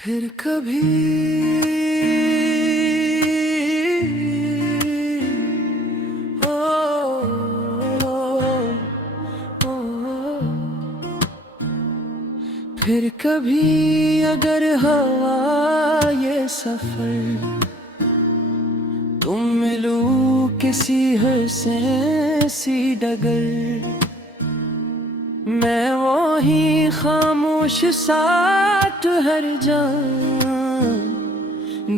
फिर कभी ओ, ओ, फिर कभी अगर हवा ये सफर तुम मिलूं किसी हंसे सी डगर, मैं वही खामोश साथ हर जान,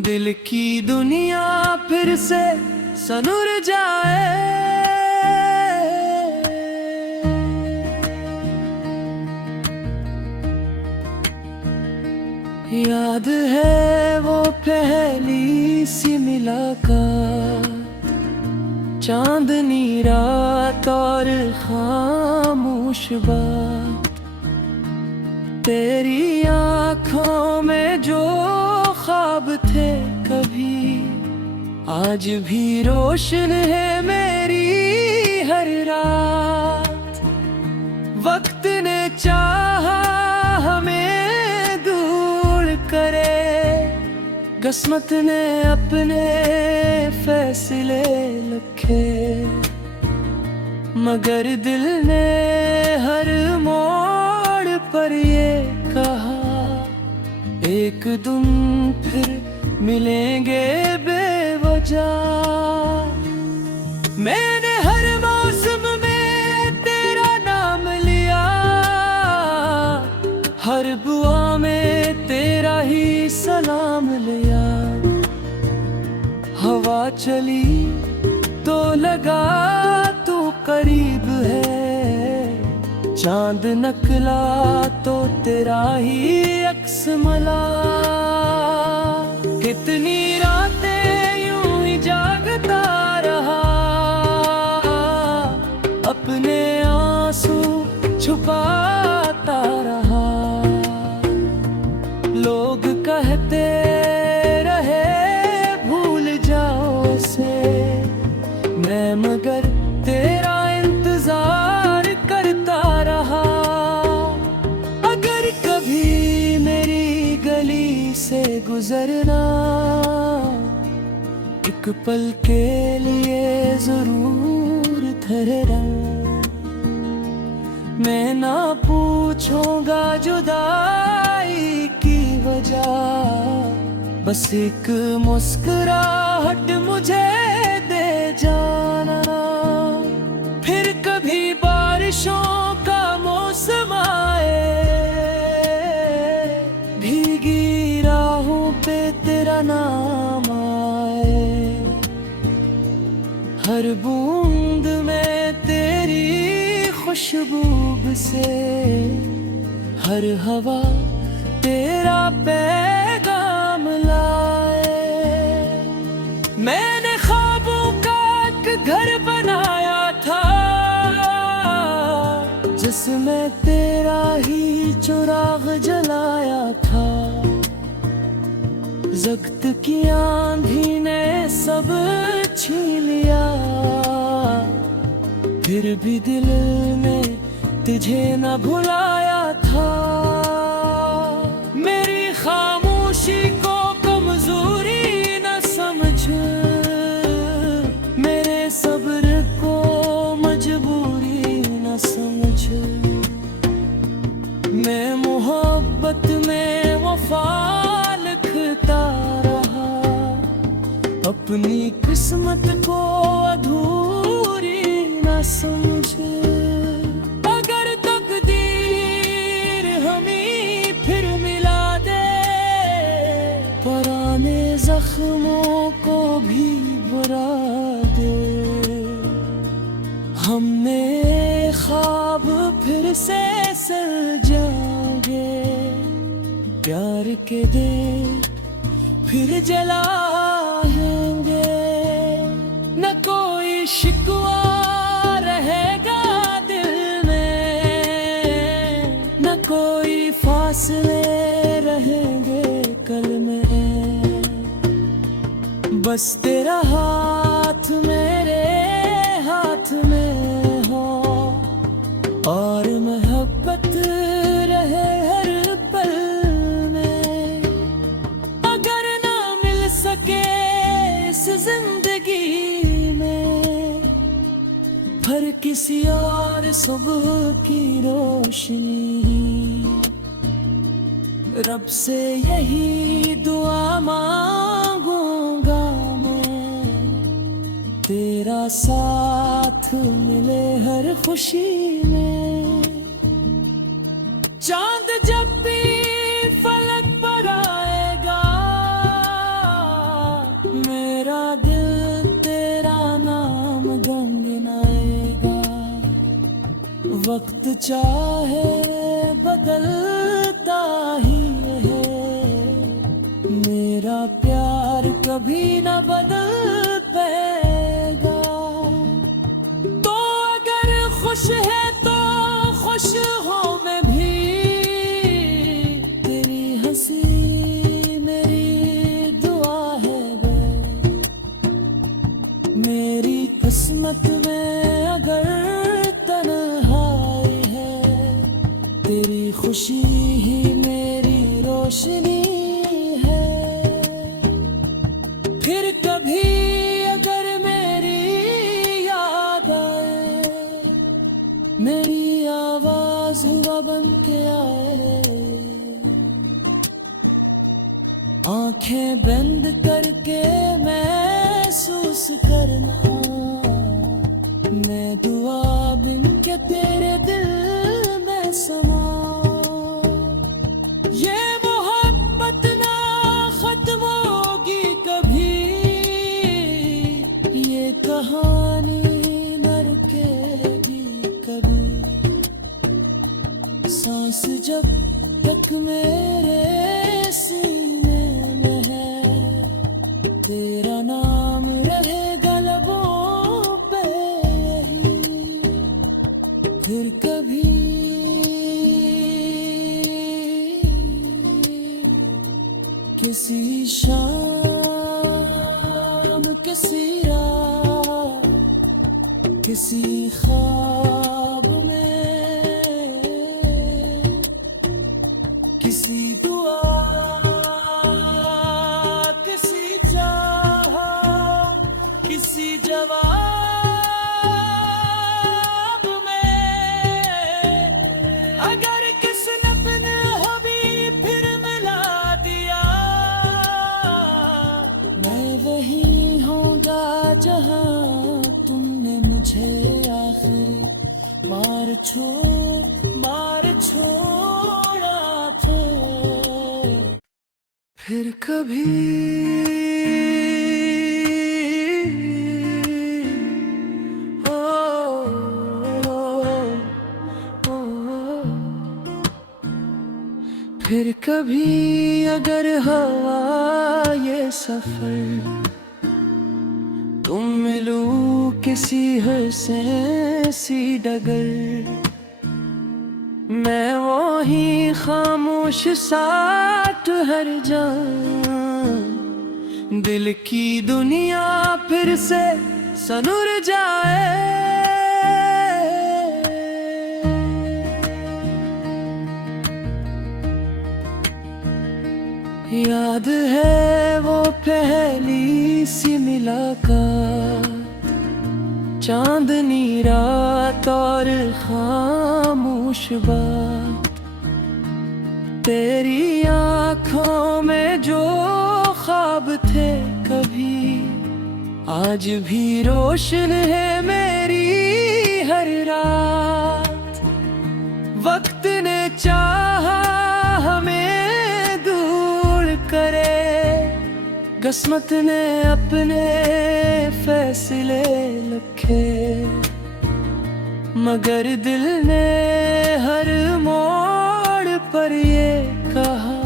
दिल की दुनिया फिर से सनुर जाए। याद है वो पहली सी मुलाकात, चांदनी रात और खामोश बात, तेरी आँखों में जो ख्वाब थे कभी आज भी रोशन है मेरी हर रात। वक्त ने चाहा हमें दूर करे, किस्मत ने अपने फैसले लिखे, मगर दिल ने हर मोड़ पर ये कहा एक दिन फिर मिलेंगे बेवजह। मैंने हर मौसम में तेरा नाम लिया, हर दुआ में तेरा ही सलाम लिया। हवा चली तो लगा तू करीब है, चांद नकला तो तेरा ही अक्स मला। कितनी रातें यूं ही जागता रहा, अपने आंसू छुपाता रहा। लोग कहते रहे भूल जाओ उसे, मैं मगर तेरा इंतजार करता रहा। अगर कभी मेरी गली से गुजरना, एक पल के लिए जरूर ठहरना। मैं ना पूछूंगा जुदाई की वजह, बस एक मुस्कुराहट मुझे दे जाना। फिर कभी बारिशों का मौसम आए, भीगी राहों पे तेरा नाम आए, हर बूंद में तेरी खुशबू से, हर हवा तेरा पैगाम लाए। मैंने ख्वाबों का एक घर बनाया था, जिसमें तेरा ही चिराग जलाया था। वक्त की आंधी ने सब छीन लिया, फिर भी दिल ने तुझे न भुलाया था। मेरी खामोशी को कमजोरी न समझ, मेरे सब्र को मजबूरी न समझ। मैं मोहब्बत में वफा लिखता रहा, अपनी किस्मत को अधूरी न समझ। अगर तकदीर हमें फिर मिला दे, पुराने जख्मों को भी भरा दे। हमने ख्वाब फिर से सर जाएंगे, प्यार के दे फिर जलाएंगे। न कोई शिकवा रहेगा दिल में, न कोई फासले रहेंगे कल में। बस तेरा हाथ मेरे हाथ में हो, और मोहब्बत रहे हर पल में। हर किसी और सुबह की रोशनी, रब से यही दुआ मांगूंगा मैं, तेरा साथ मिले हर खुशी में। चांद जब भी फलक पर आएगा, मेरा दिल तेरा नाम गुनगुनाएगा। वक्त चाहे बदलता ही रहे, मेरा प्यार कभी न बदल पाएगा। तो अगर खुश है तो खुश हो मैं भी, तेरी हंसी मेरी दुआ है बे। मेरी किस्मत में अगर तन्हाई है, तेरी खुशी ही मेरी रोशनी है। फिर कभी अगर मेरी याद आए, मेरी आवाज हुआ बन के आए, आंखें बंद करके महसूस करना, मैं दुआ बिन के तेरे दिल में समा। ये मोहब्बत ना खत्म होगी कभी, ये कहानी न रुकेगी कभी। सांस जब तक मेरे सीने में है, तेरा नाम रहेगा लबों पे यही। फिर कभी किसी शाम किसी रात किसी ख्वाब में, किसी दुआ किसी चाह किसी जवाब में, अगर किसने अपने हबीब फिर मिला दिया, मैं वही होऊंगा जहां तुमने मुझे आखिर मार छोड़ा था। फिर कभी ओ, ओ, फिर कभी अगर हवा ये सफर, तुम मिलूं किसी हंसे सी डगर, मैं वही खामोश साथ हर जान, दिल की दुनिया फिर से सनुर जाए। याद है वो पहली सी मुलाकात, चांदनी रात और खामोश बात, तेरी आंखों में जो ख्वाब थे कभी, आज भी रोशन है मेरी हर रात। वक्त ने चाहा हमें दूर करे, किस्मत ने अपने फैसले लिखे, मगर दिल ने हर मोड़ पर ये कहा,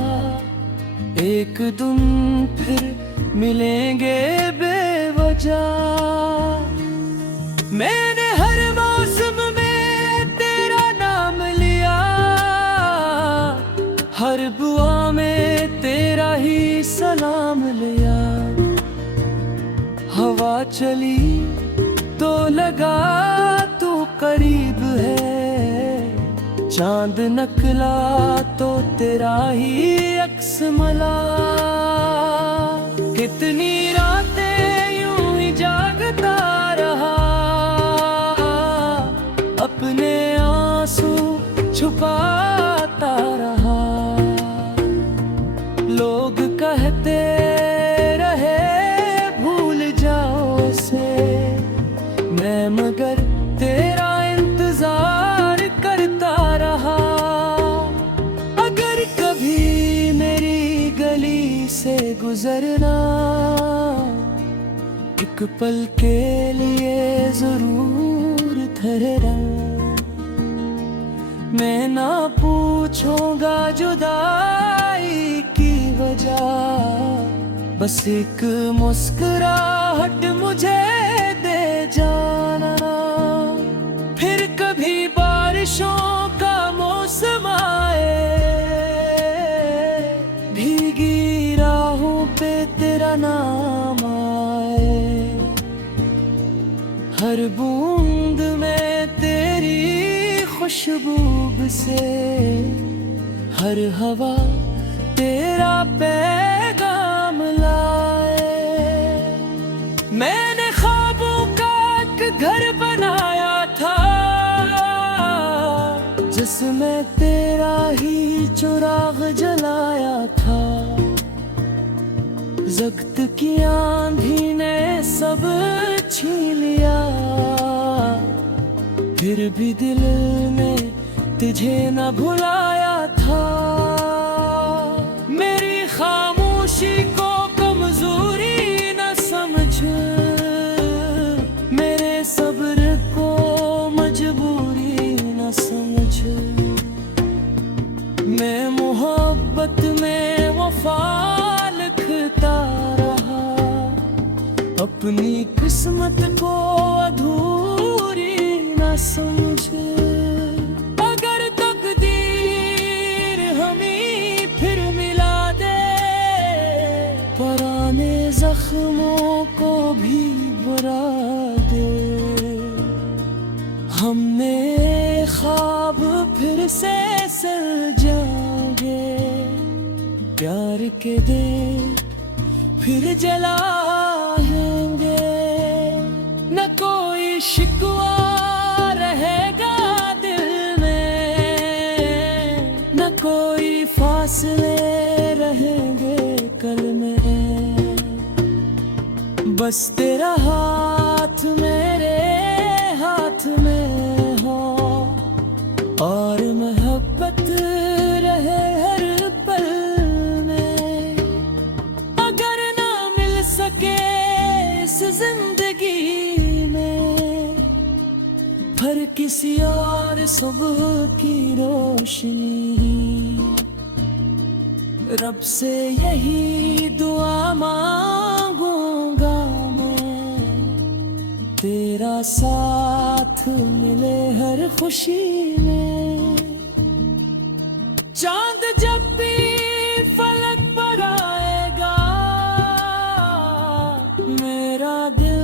एक दिन फिर मिलेंगे बेवजह। मैंने हर मौसम में तेरा नाम लिया, हर दुआ में तेरा ही सलाम लिया। हवा चली तो लगा तू करीब है, चांद नकला तो तेरा ही अक्स मला। कितनी रातें यूं ही जागता रहा, से गुजरना, एक पल के लिए जरूर ठहरना। मैं ना पूछूंगा जुदाई की वजह, बस एक मुस्कुराहट मुझे दे जाना। फिर कभी बारिशों का मौसम आए, भीगी राहों पे तेरा नाम आए, हर बूंद में तेरी खुशबू से, हर हवा तेरा पैगाम लाए। मैंने ख्वाबों का एक घर बनाया था, जिसमें तेरा ही चिराग जलाया था। वक्त की आंधी ने सब छीन लिया, फिर भी दिल ने तुझे न भुलाया था। मेरी खामोशी को कमजोरी न समझ, मेरे सब्र को मजबूरी न समझ। मैं मोहब्बत में वफा लिखता रहा, अपनी किस्मत को अधूरी न समझ। अगर तकदीर हमें फिर मिला दे, पुराने जख्मों को भी बुरा दे। हमने ख्वाब फिर से सर जाएंगे, प्यार के दे फिर जलाएंगे। न कोई शिकवा रहेगा दिल में, न कोई फासले रहेंगे कल में। बस तेरा हाथ मेरे हाथ में हो, और मोहब्बत रहे हर पल में। अगर ना मिल सके इस जिंदगी में, हर किसी और सुबह की रोशनी, रब से यही दुआ मांगूंगा मैं, तेरा साथ मिले हर खुशी में। चांद जब भी फलक पर आएगा, मेरा दिल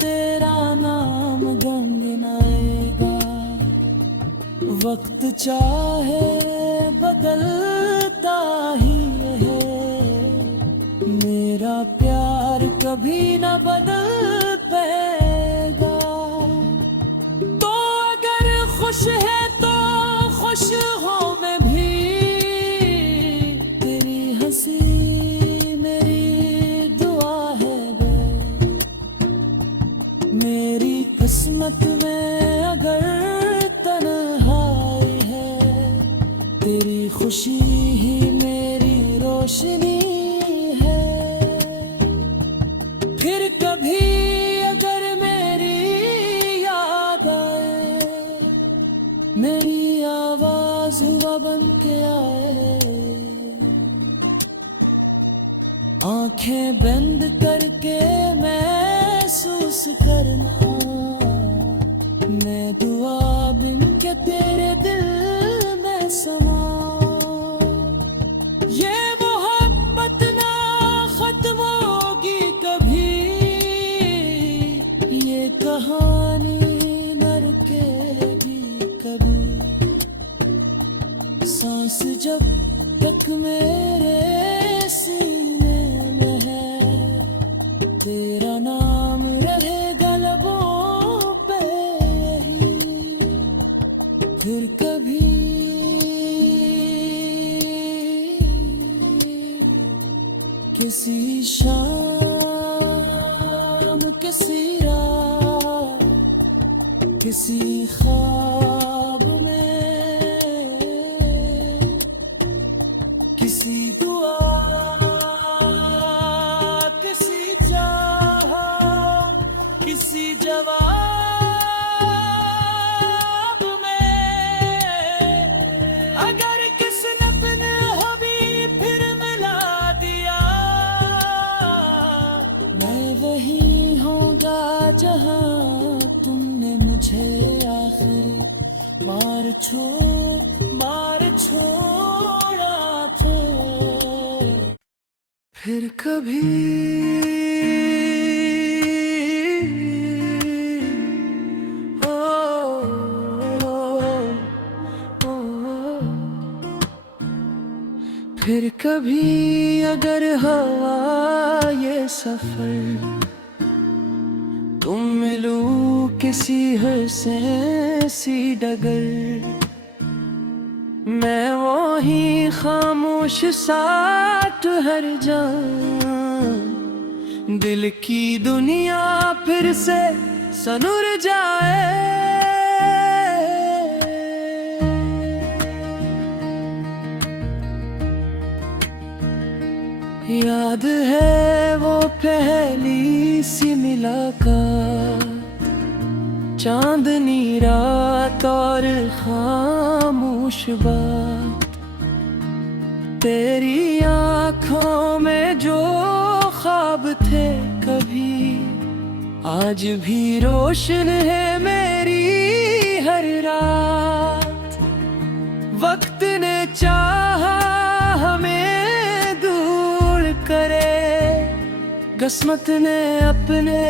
तेरा नाम गुनगुनाएगा। वक्त चाहे बदलता ही है, मेरा प्यार कभी न बदल पाएगा। तो अगर खुश है तो खुश हो मैं भी, तेरी हंसी मेरी दुआ है वे। मेरी किस्मत में अगर तन्हाई है, तेरी खुशी ही मेरी रोशनी है। फिर कभी अगर मेरी याद आए, मेरी आवाज हुआ बन के आए। आंखें बंद करके महसूस करना, मैं दुआ बिन के तेरे दिल में समा। ये मोहब्बत ना खत्म होगी कभी, ये कहानी न रुकेगी कभी। सांस जब तक मेरे सीने में है, तेरा नाम रहेगा लबों पे ही। फिर कभी किसी शाम किसी रात किसी ख्वाब में किसी दुआ बार छोड़ा तो फिर कभी ओ, ओ, फिर कभी अगर हवा ये सफर तुम मिलूं किसी हंसे सी डगर, मैं वही खामोश साथ हर जान, दिल की दुनिया फिर से सनुर जाए। याद है वो पहली सी मुलाकात, चांदनी रात और खामोश बात, तेरी आँखों में जो ख्वाब थे कभी आज भी रोशन है मेरी हर रात। वक्त ने चाहा हमें दूर करे, किस्मत ने अपने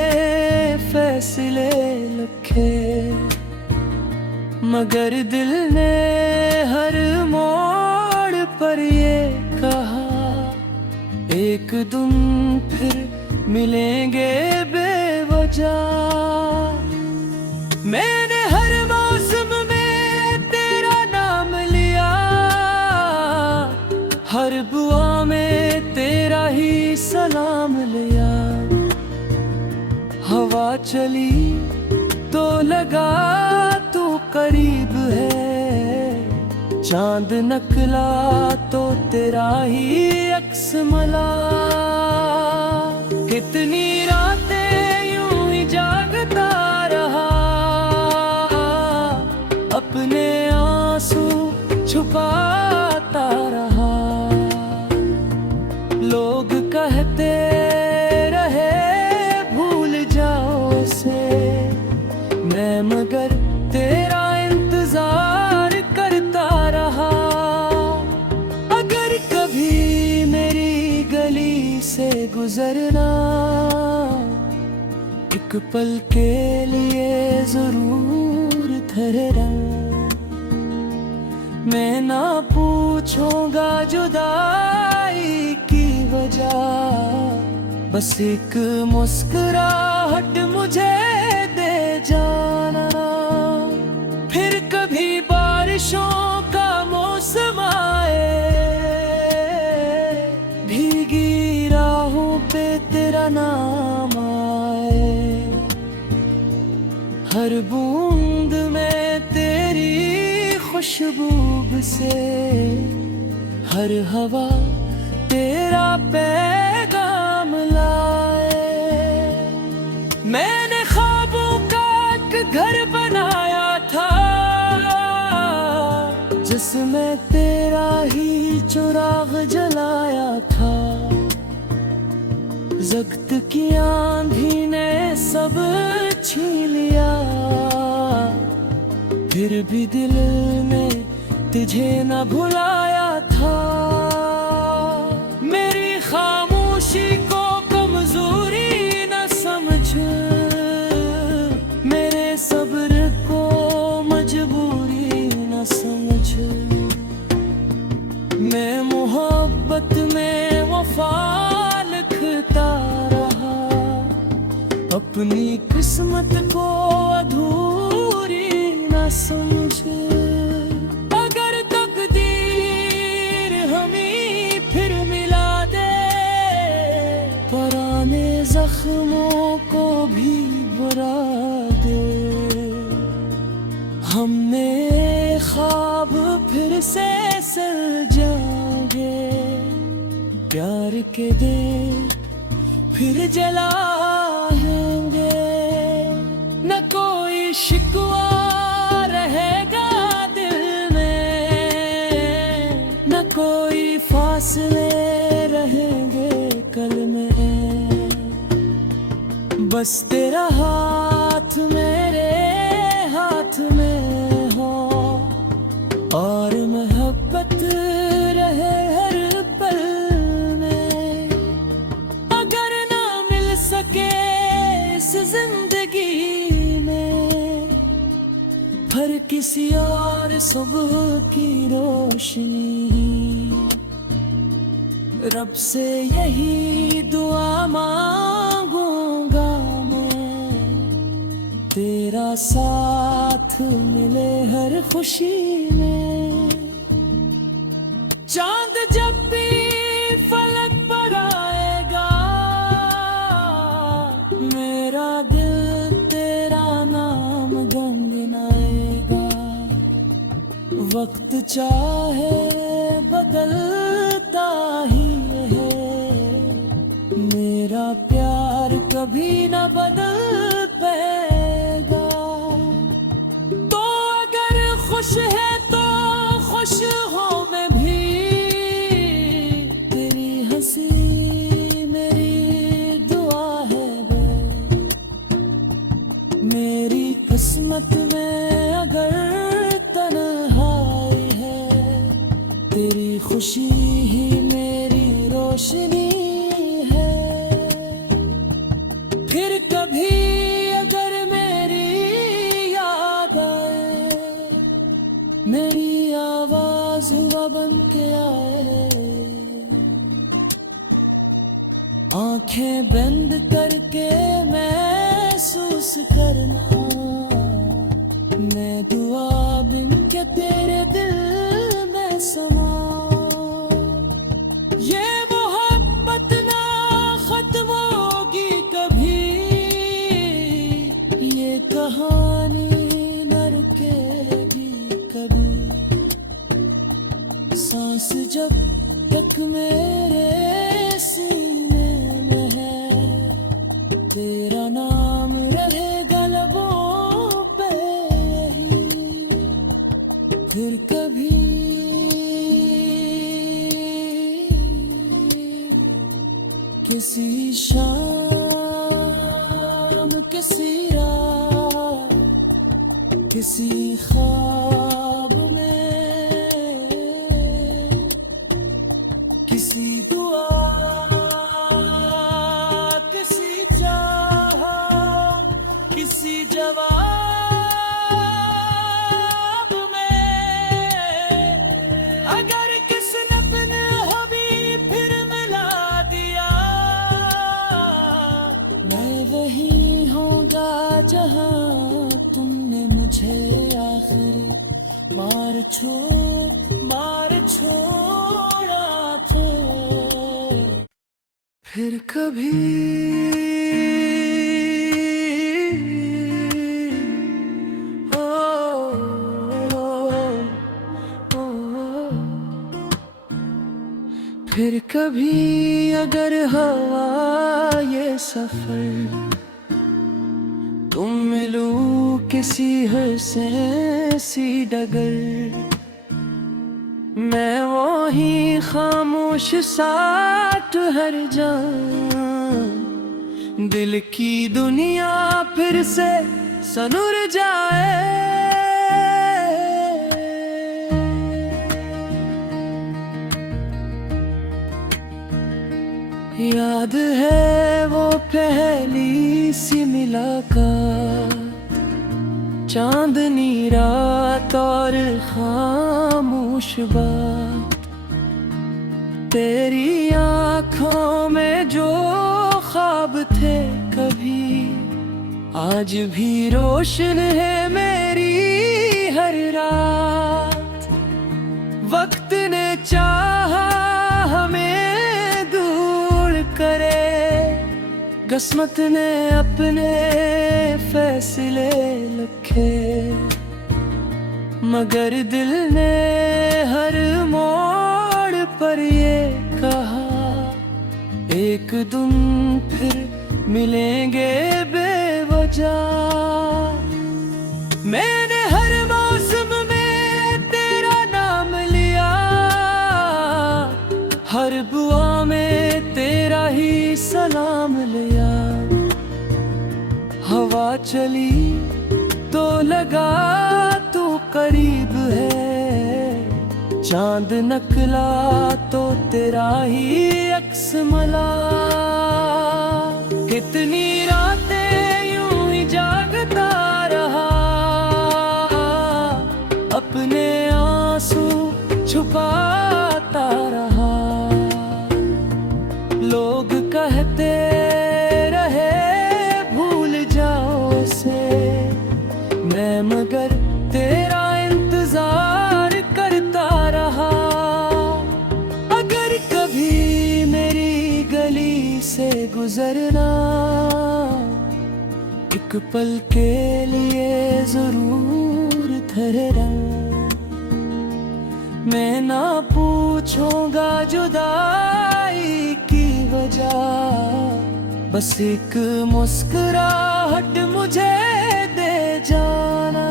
फैसले लिखे, मगर दिल ने हर मोड़ पर ये कहा एक दिन फिर मिलेंगे बेवजह। मैंने हर मौसम में तेरा नाम लिया, हर दुआ में तेरा ही सलाम लिया। हवा चली तो लगा तू करीब है, चांद नकला तो तेरा ही अक्स मला। कितनी रातें यूं ही जागता रहा, अपने आंसू छुपाता रहा। लोग कहते रहे भूल जाओ उसे, मैं मगर तेरा इंतजार करता रहा। अगर कभी मेरी गली से गुजरना, एक पल के लिए जरूर ठहरना। मैं ना पूछूंगा जुदाई की वजह, बस एक मुस्कुराहट मुझे दे जाना। फिर कभी बारिशों का मौसम आए, भीगी राहों पे तेरा नाम आए, हर बूंद में तेरी खुशबू से, हर हवा तेरा पैगाम लाए। मैंने ख्वाबों का एक घर बनाया था, जिसमें तेरा ही चिराग जलाया था। वक्त की आंधी ने सब छीन लिया, फिर भी दिल ने तुझे न भुलाया था। मेरी खामोशी को कमजोरी न समझ, मेरे सब्र को मजबूरी न समझ। मैं मोहब्बत में वफा लिखता रहा, अपनी किस्मत को अधूरी न समझ। अगर तकदीर हमें फिर मिला दे, पुराने जख्मों को भी भरा दे। हमने ख्वाब फिर से सर जाएंगे, प्यार के दे फिर जलाएंगे। न कोई शिकवा रहेगा दिल में, न कोई फासले रहेंगे कल में। बस तेरा हाथ मेरे हाथ में हो, हर किसी और सुबह की रोशनी, रब से यही दुआ मांगूंगा मैं, तेरा साथ मिले हर खुशी में। चांद जब भी फलक पर आएगा, मेरा दिल तेरा नाम गुनगुनाएगा। वक्त चाहे बदलता ही है, मेरा प्यार कभी न बदल पाएगा। तो अगर खुश है तो खुश हो मैं भी, तेरी हंसी मेरी दुआ है बे। मेरी किस्मत में अगर तन्हाई है, तेरी खुशी ही मेरी रोशनी है। फिर कभी अगर मेरी याद आए, मेरी आवाज हुआ बन के आए, आंखें बंद करके महसूस करना, मैं दुआ बिन के तेरे दिल में समा। ये मोहब्बत ना खत्म होगी कभी, ये कहानी न रुकेगी कभी। सांस जब तक मेरे सीने में है, तेरा नाम रहेगा लबों पे ही। फिर कभी किसी शाम किसी रात किसी ख्वाब में, किसी दुआ किसी चाह किसी जवाब में, अगर किसने अपने हबीब फिर मिला दिया, मैं वही होगा जहां तुमने मुझे आखिर मार छोड़ा था। फिर कभी ओ, ओ, फिर कभी अगर हवा ये सफर, तुम मिलूं किसी हंसे सी डगर, मैं वही खामोश साथ हर जान, दिल की दुनिया फिर से सनुर जाए। याद है वो पहली सी मुलाकात, चांदनी रात और खामोश बात, तेरी आँखों में जो ख्वाब थे कभी, आज भी रोशन है मेरी हर रात। वक्त ने चाहा हमें दूर करे, किस्मत ने अपने फैसले लिखे, मगर दिल ने हर मोड़ पर ये कहा, एक दिन फिर मिलेंगे बेवजह। मैंने हर मौसम में तेरा नाम लिया, हर दुआ में तेरा ही सलाम लिया। हवा चली तो लगा तू करीब है, चांद नकला तो तेरा ही अक्स मला। कितनी रातें यूं ही जागता रहा, से गुजरना, एक पल के लिए जरूर ठहरना। मैं ना पूछूंगा जुदाई की वजह, बस एक मुस्कुराहट मुझे दे जाना।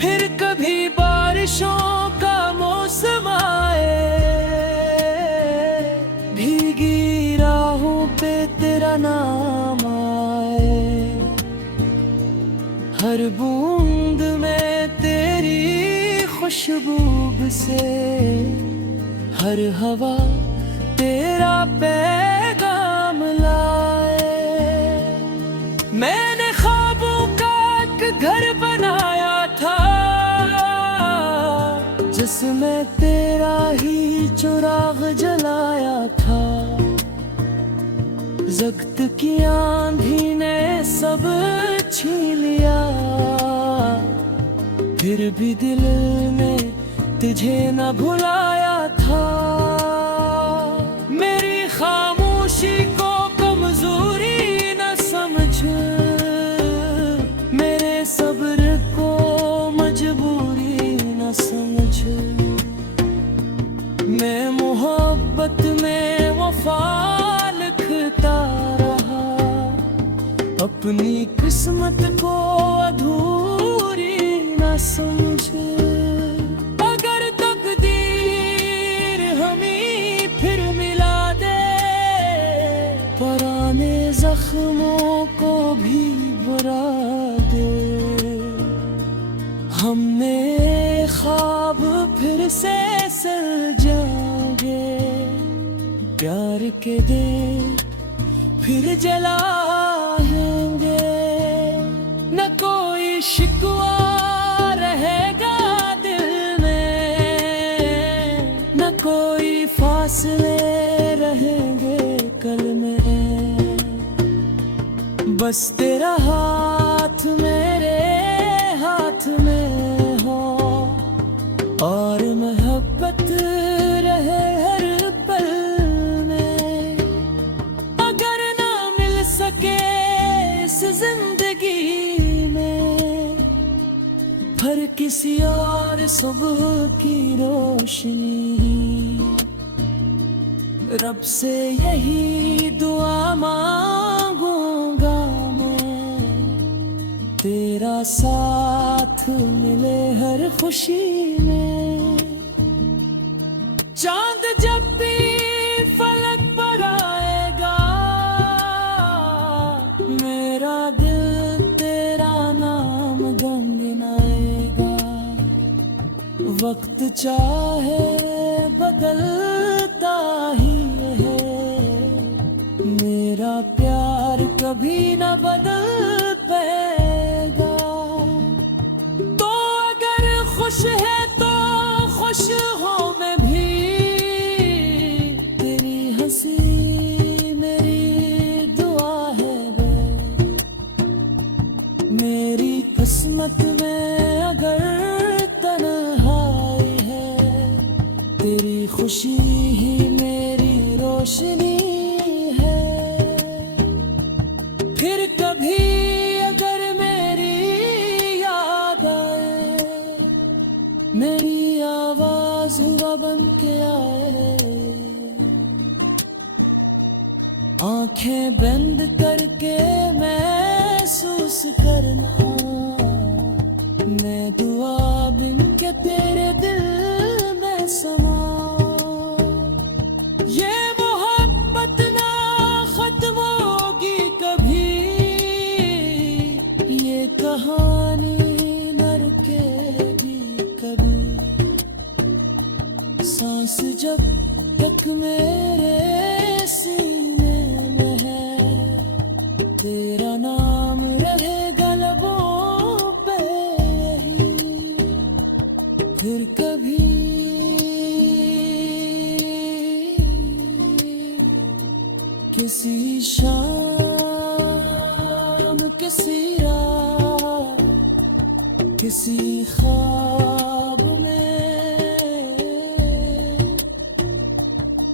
फिर कभी बारिशों का मौसम आए, भीगी राहों पे तेरा नाम आए, हर बूंद में तेरी खुशबू से, हर हवा तेरा पैगाम लाए। मैंने ख्वाबों का एक घर बनाया था, जिसमें तेरा ही चिराग जलाया था। वक्त की आंधी ने सब छीन लिया, फिर भी दिल ने तुझे न भुलाया था। मेरी खामोशी को कमजोरी न समझ, मेरे सब्र को मजबूरी न समझ। मैं मोहब्बत में वफा लिखता रहा, अपनी किस्मत को अधूरी न समझ। अगर तकदीर हमें फिर मिला दे, पुराने जख्मों को भी भरा दे। हमने ख्वाब फिर से सर जाओगे, प्यार के दे फिर जलाएंगे। न कोई शिकवा रहेगा दिल में, न कोई फासले रहेंगे कल में। बस तेरा हाथ मेरे हाथ में हो, और मोहब्बत रहे हर पल में। अगर ना मिल सके इस जिंदगी में, हर किसी और सुबह की रोशनी, रब से यही दुआ मांगूंगा मैं, तेरा साथ मिले हर खुशी में। चांद जब भी फलक पर आएगा, मेरा दिल तेरा नाम गुनगुनाएगा। वक्त चाहे बदलता ही है, मेरा प्यार कभी न बदल पाएगा। तो अगर खुश है तो खुश हो मैं भी, तेरी हंसी मेरी दुआ है बे। मेरी किस्मत में अगर तन्हाई है, तेरी खुशी ही मेरी रोशनी है। फिर कभी अगर मेरी याद आए, मेरी आवाज हुआ बन के आए। आंखें बंद करके महसूस करना, मैं दुआ बिन के तेरे दिल में समा। ये मोहब्बत ना खत्म होगी कभी, ये कहानी न रुकेगी कभी। सांस जब तक मेरे सीने में है, तेरा नाम रहेगा लबों पे ही। फिर कभी किसी शाम किसी रात, किसी ख्वाब में,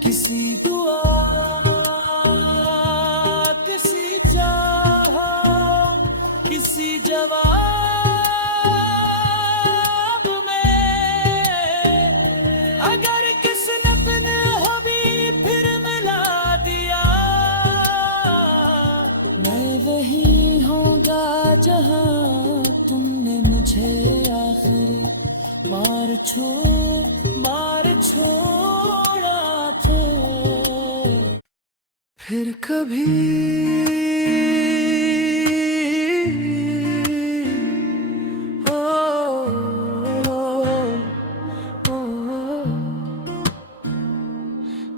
किसी दुआ मार छोड़ा तो फिर कभी ओ, ओ,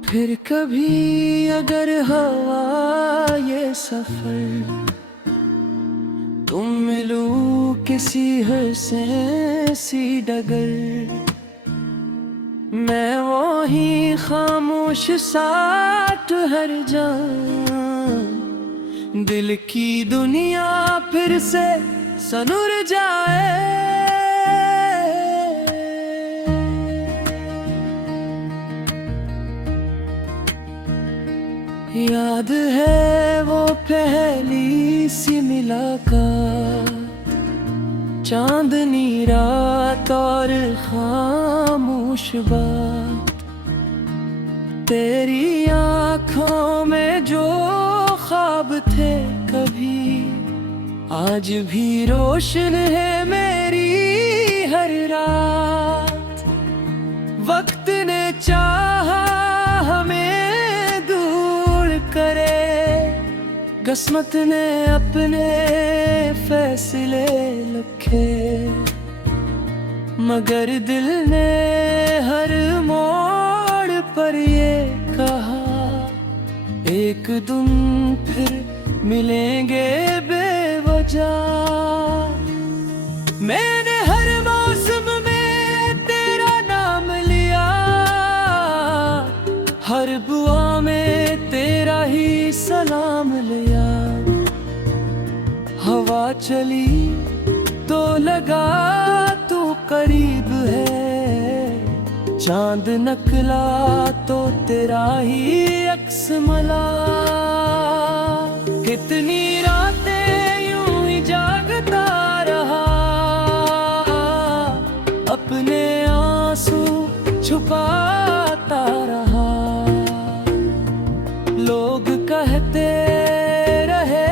फिर कभी अगर हवा ये सफर तुम मिलू किसी हंसे सी डगर, मैं वही खामोश साथ हर जान, दिल की दुनिया फिर से सनुर जाए। याद है वो पहली सी मुलाकात, चांदनी रात और खामोश बात, तेरी आँखों में जो ख्वाब थे कभी आज भी रोशन है मेरी हर रात। वक्त ने चाहा हमें दूर करे, किस्मत ने अपने फैसले लिखे, मगर दिल ने हर मोड़ पर ये कहा एक दिन फिर मिलेंगे बेवजह। मैंने हर मौसम में तेरा नाम लिया, हर दुआ में तेरा ही सलाम लिया। हवा चली तो लगा तू करीब है, चांद नकला तो तेरा ही अक्स मला। कितनी रातें यूं ही जागता रहा, अपने आंसू छुपाता रहा। लोग कहते रहे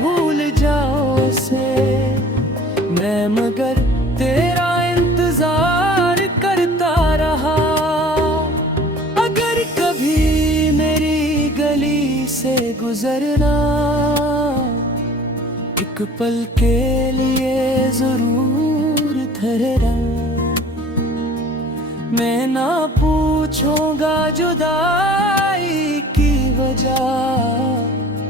भूल जाओ उसे, मैं मगर तेरा इंतजार करता रहा। अगर कभी मेरी गली से गुजरना, एक पल के लिए जरूर ठहरना। मैं ना पूछूंगा जुदाई की वजह,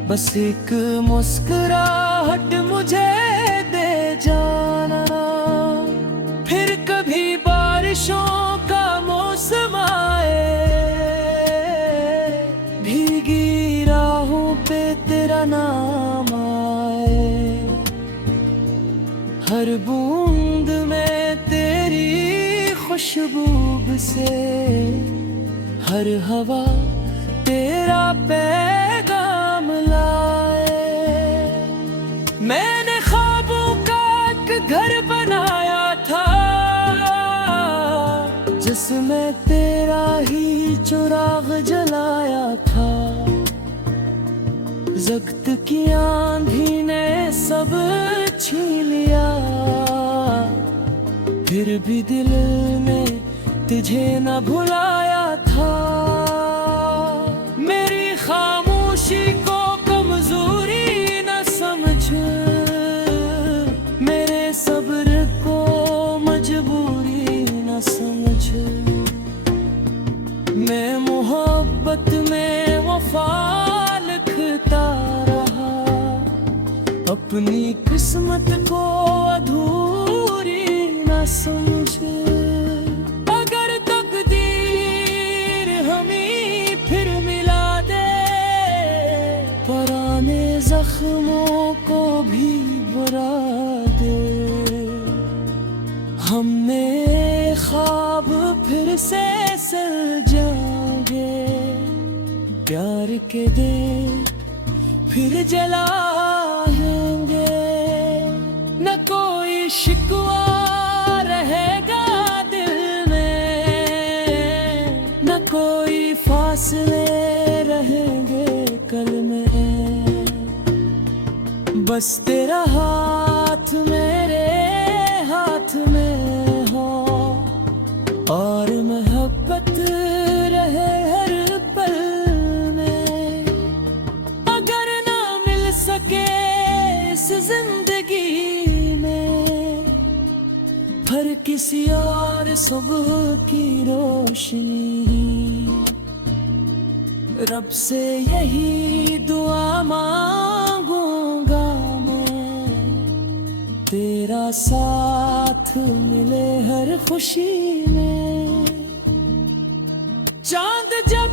बस एक मुस्कुराहट मुझे दे जाना। फिर कभी बारिशों का मौसम आए, भीगी राहों पे तेरा नाम आए, हर बूंद में तेरी खुशबू से, हर हवा तेरा पैगाम लाए। मैंने ख्वाबों का एक घर बनाया था, जिसमें तेरा ही चिराग जलाया था। वक्त की आंधी ने सब छीन लिया, फिर भी दिल ने तुझे न भुलाया था। मेरी खामोशी को कमजोरी न समझ, मेरे सब्र को मजबूरी न समझ। मैं मोहब्बत में वफा लिखता रहा, अपनी किस्मत को अधूरी न समझ। अगर तकदीर हमें फिर मिला दे, पुराने जख्मों को भी भरा दे। हमने ख्वाब फिर से सर जाओगे, प्यार के दे फिर जलाएंगे। न कोई शिकवा रहेगा दिल में, न कोई फासले रहेंगे कल में। बस तेरा हाथ मेरे हाथ में हो, हर किसी और सुबह की रोशनी। रब से यही दुआ मांगूंगा मैं, तेरा साथ मिले हर खुशी में। चांद जब